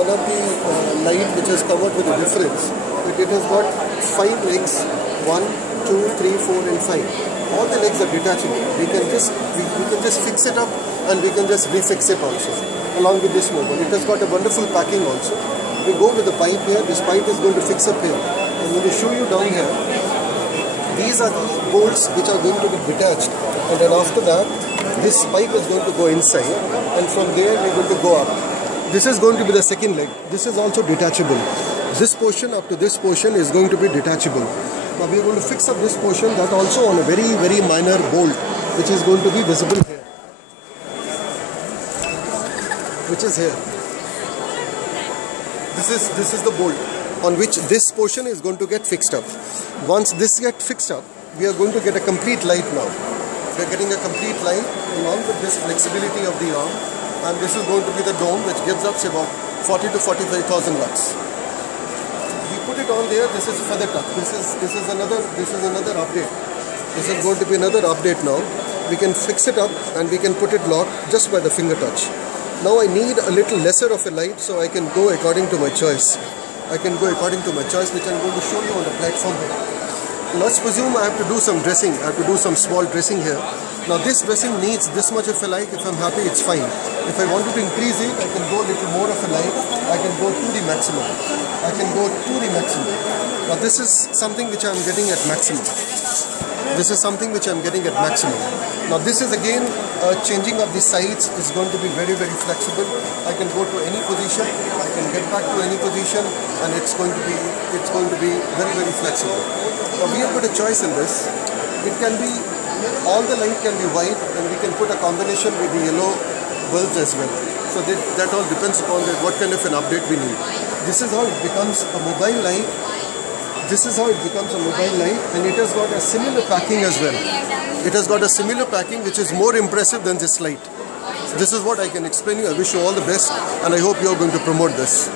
one of the light which is covered with a difference. It has got 5 legs, 1, 2, 3, 4 and 5. All the legs are detachable. We can just fix it up and we can just refix it also along with this mobile. It has got a wonderful packing also. We go with the pipe here. This pipe is going to fix up here. I'm going to show you down here. These are the bolts which are going to be detached, and then after that this pipe is going to go inside, and from there we're going to go up. This is going to be the second leg. This is also detachable. This portion up to this portion is going to be detachable. Now we are going to fix up this portion, that also on a very minor bolt which is going to be visible here, which is here. This is the bolt on which this portion is going to get fixed up. Once this gets fixed up, we are going to get a complete light now. We are getting a complete light along with this flexibility of the arm, and this is going to be the dome which gives us about 40 to 45,000 lux. We put it on there. This is feather touch. This is another update. This is going to be another update now. We can fix it up and we can put it locked just by the finger touch. Now I need a little lesser of a light, so I can go according to my choice. Which I'm going to show you on the platform here. Let's presume I have to do some dressing. I have to do some small dressing here. Now this dressing needs this much of a light. If I'm happy, it's fine. If I wanted to increase it, I can go a little more of a light. I can go to the maximum. Now this is something which I'm getting at maximum. Now this is again changing of the sides is going to be very flexible. I can go to any position, I can get back to any position, and it's going to be very flexible. Now we have got a choice in this. It can be, all the light can be white, and we can put a combination with the yellow bulbs as well. So that all depends upon what kind of an update we need. This is how it becomes a mobile light. And it has got a similar packing as well. It has got a similar packing which is more impressive than this light. This is what I can explain you. I wish you all the best, and I hope you are going to promote this.